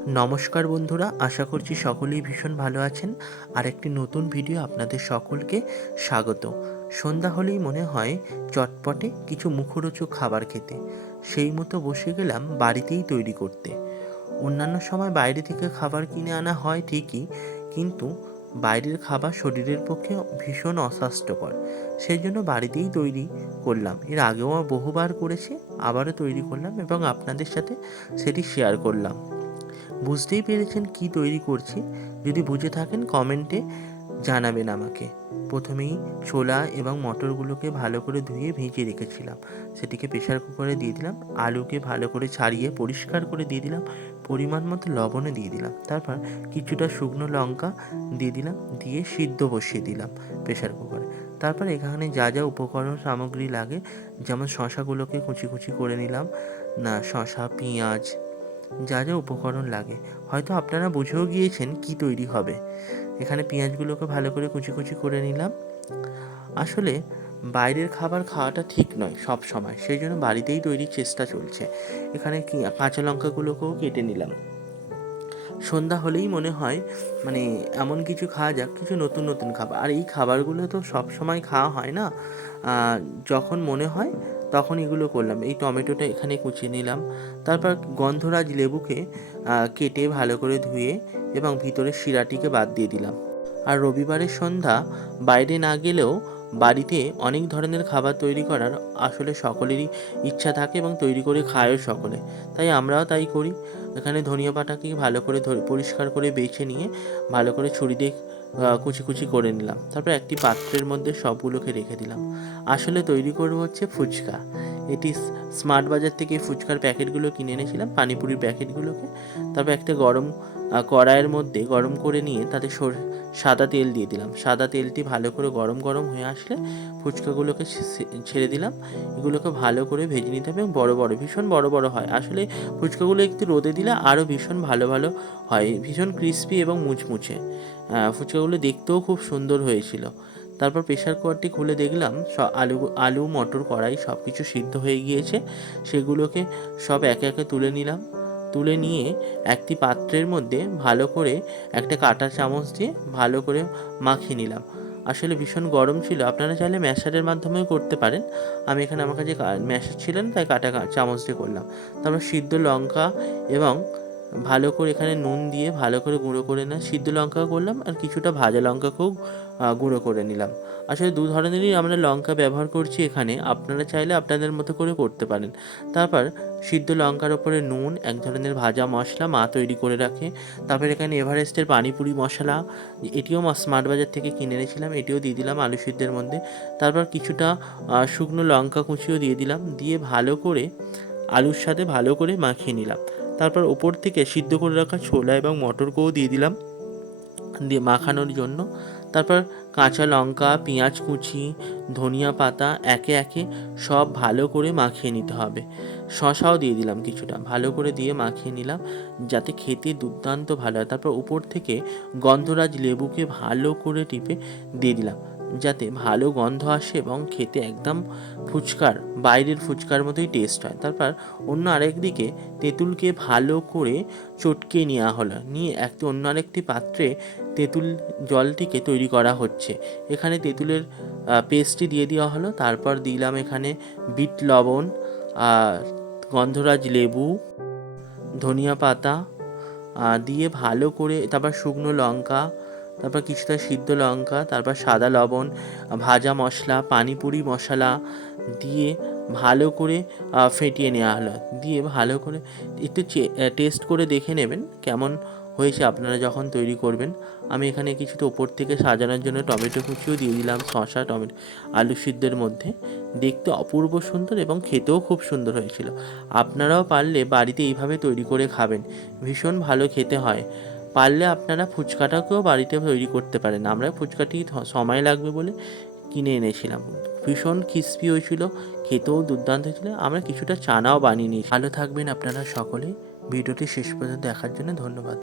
নমস্কার বন্ধুরা, আশা করছি সকলেই ভীষণ ভালো আছেন। আর একটি নতুন ভিডিও আপনাদের সকলকে স্বাগত। সন্ধ্যা হলেই মনে হয় চটপটে কিছু মুখরোচক খাবার খেতে। সেই মতো বসে গেলাম বাড়িতেই তৈরি করতে। অন্যান্য সময় বাইরে থেকে খাবার কিনে আনা হয় ঠিকই, কিন্তু বাইরের খাবার শরীরের পক্ষে ভীষণ অস্বাস্থ্যকর। সেই জন্য বাড়িতেই তৈরি করলাম। এর আগেও বহুবার করেছি, আবারও তৈরি করলাম এবং আপনাদের সাথে সেটি শেয়ার করলাম। বুঝতেই পেরেছেন কি তৈরি করছি। যদি বুঝে থাকেন, কমেন্টে জানাবেন আমাকে। প্রথমেই ছোলা এবং মটরগুলোকে ভালো করে ধুয়ে ভিজিয়ে রেখেছিলাম। সেটিকে প্রেশার কুকারে দিয়ে দিলাম, আলুকে ভালো করে ছাড়িয়ে পরিষ্কার করে দিয়ে দিলাম, পরিমাণ মতো লবণে দিয়ে দিলাম, তারপর কিছুটা শুকনো লঙ্কা দিয়ে দিলাম, দিয়ে সিদ্ধ বসিয়ে দিলাম প্রেশার কুকারে। তারপর এখানে যা যা উপকরণ সামগ্রী লাগে, যেমন শশাগুলোকে কুচি কুচি করে নিলাম, না, শশা, পেঁয়াজ যা যা উপকরণ লাগে। হয়তো আপনারা বুঝেও গিয়েছেন কি তৈরি হবে। এখানে পেঁয়াজগুলোকে ভালো করে কুচি কুচি করে নিলাম। আসলে বাইরের খাবার খাওয়াটা ঠিক নয় সব সময়, সেই জন্য বাড়িতেই তৈরির চেষ্টা চলছে। এখানে কাঁচা লঙ্কাগুলোকেও কেটে নিলাম। সন্ধ্যা হলেই মনে হয় মানে এমন কিছু খাওয়া যাক, কিছু নতুন নতুন খাবার। আর এই খাবারগুলো তো সব সময় খাওয়া হয় না। যখন মনে হয় তখন এগুলো করলাম। এই টমেটোটা এখানে কুচিয়ে নিলাম। তারপর গন্ধরাজ লেবুকে কেটে ভালো করে ধুয়ে এবং ভিতরের শিরাটিকে বাদ দিয়ে দিলাম। আর রবিবারের সন্ধ্যা বাইরে না গেলেও বাড়িতে অনেক ধরনের খাবার তৈরি করার আসলে সকলেরই ইচ্ছা থাকে এবং তৈরি করে খায়ও সকলে। তাই আমরাও তাই করি। এখানে ধনিয়া পাটাকে ভালো করে পরিষ্কার করে বেছে নিয়ে ভালো করে ছুরি দিয়ে কুচি কুচি করে নিলাম। তারপর একটি পাত্রের মধ্যে সবগুলোকে রেখে দিলাম। আসলে তৈরি করব হচ্ছে ফুচকা। এটি স্মার্ট বাজার থেকে ফুচকার প্যাকেটগুলো কিনে এনেছিলাম, পানিপুরির প্যাকেটগুলোকে। তারপর একটা গরম কড়াইয়ের মধ্যে গরম করে নিয়ে তাতে সর, সাদা তেল দিয়ে দিলাম। সাদা তেলটি ভালো করে গরম গরম হয়ে আসলে ফুচকাগুলোকে ছেড়ে দিলাম। এগুলোকে ভালো করে ভেজে নিতে হবে বড় বড়, ভীষণ বড় বড় হয়। আসলে ফুচকাগুলো একটু রোদে দিলে আরও ভীষণ ভালো ভালো হয়। ভীষণ ক্রিস্পি এবং মুচমুচে। ফুচকাগুলো দেখতেও খুব সুন্দর হয়েছিল। তারপর প্রেশার কুকারটি খুলে দেখলাম সব আলু আলু, মটর, কড়াই সব কিছু সিদ্ধ হয়ে গিয়েছে। সেগুলোকে সব একে একে তুলে নিলাম। তুলে নিয়ে একটি পাত্রের মধ্যে ভালো করে একটা কাঁটা চামচ দিয়ে ভালো করে মাখিয়ে নিলাম। আসলে ভীষণ গরম ছিল। আপনারা চাইলে ম্যাশারের মাধ্যমেও করতে পারেন। আমি এখানে আমার কাছে ম্যাশার ছিলেন তাই কাটা চামচ দিয়ে করলাম। তারপর সিদ্ধ লঙ্কা এবং ভালো করে এখানে নুন দিয়ে ভালো করে গুঁড়ো করে না, সিদ্ধ লঙ্কা করলাম। আর কিছুটা ভাজা লঙ্কাকেও গুঁড়ো করে নিলাম। আসলে দু ধরনেরই আমরা লঙ্কা ব্যবহার করছি এখানে। আপনারা চাইলে আপনাদের মতো করে করতে পারেন। তারপর সিদ্ধ লঙ্কার ওপরে নুন, এক ধরনের ভাজা মশলা মা তৈরি করে রাখে। তারপর এখানে এভারেস্টের পানিপুরি মশলা, এটিও স্মার্ট বাজার থেকে কিনে এনেছিলাম, এটিও দিয়ে দিলাম আলু সিদ্ধের মধ্যে। তারপর কিছুটা শুকনো লঙ্কা কুচিও দিয়ে দিলাম, দিয়ে ভালো করে, আলুর সাথে ভালো করে মাখিয়ে নিলাম। তারপর ওপর থেকে সিদ্ধ করে রাখা ছোলা এবং মটরকেও দিয়ে দিলাম, দিয়ে মাখানোর জন্য। তারপর কাঁচা লঙ্কা, পেঁয়াজ কুচি, ধনিয়া পাতা একে একে সব ভালো করে মাখিয়ে নিতে হবে। শশাও দিয়ে দিলাম কিছুটা, ভালো করে দিয়ে মাখিয়ে নিলাম যাতে খেতে দুর্দান্ত ভালো হয়। তারপর উপর থেকে গন্ধরাজ লেবুকে ভালো করে টিপে দিয়ে দিলাম। যাতে ভালো গন্ধ আসে এবং খেতে একদম ফুচকার, বাইরের ফুচকার মতোই টেস্ট হয়। তারপর অন্য আরেক দিকে তেঁতুলকে ভালো করে চটকে নেওয়া হলো। নিয়ে একটি অন্য আরেকটি পাত্রে তেঁতুল জলটিকে তৈরি করা হচ্ছে। এখানে তেঁতুলের পেস্টটি দিয়ে দেওয়া হলো। তারপর দিলাম এখানে বিট লবণ, আর গন্ধরাজ লেবু, ধনিয়া পাতা দিয়ে ভালো করে তারপর শুকনো লঙ্কা তারপর কিছুটা সিদ্ধ লঙ্কা, তারপর সাদা লবণ, ভাজা মশলা, পানিপুরি মশলা দিয়ে ভালো করে ফেটিয়ে নেওয়া হলো। দিয়ে ভালো করে একটু টেস্ট করে দেখে নেবেন কেমন হয়েছে আপনারা যখন তৈরি করবেন। আমি এখানে কিছুটা ওপর থেকে সাজানোর জন্য টমেটো কুচিও দিয়ে দিলাম, শসা, টমেটো, আলু সিদ্ধের মধ্যে। দেখতে অপূর্ব সুন্দর এবং খেতেও খুব সুন্দর হয়েছিল। আপনারাও পারলে বাড়িতে এইভাবে তৈরি করে খাবেন। ভীষণ ভালো খেতে হয়। পারলে আপনারা ফুচকাটাকেও বাড়িতে তৈরি করতে পারেন। আমরা ফুচকাটি সময় লাগবে বলে কিনে এনেছিলাম। ভীষণ ক্রিস্পি হয়েছিল, খেতেও দুর্দান্ত হয়েছিল। আমরা কিছুটা চানাও বানিয়ে নিয়েছি। ভালো থাকবেন আপনারা সকলে ভিডিওটি শেষ পর্যন্ত দেখার জন্য ধন্যবাদ।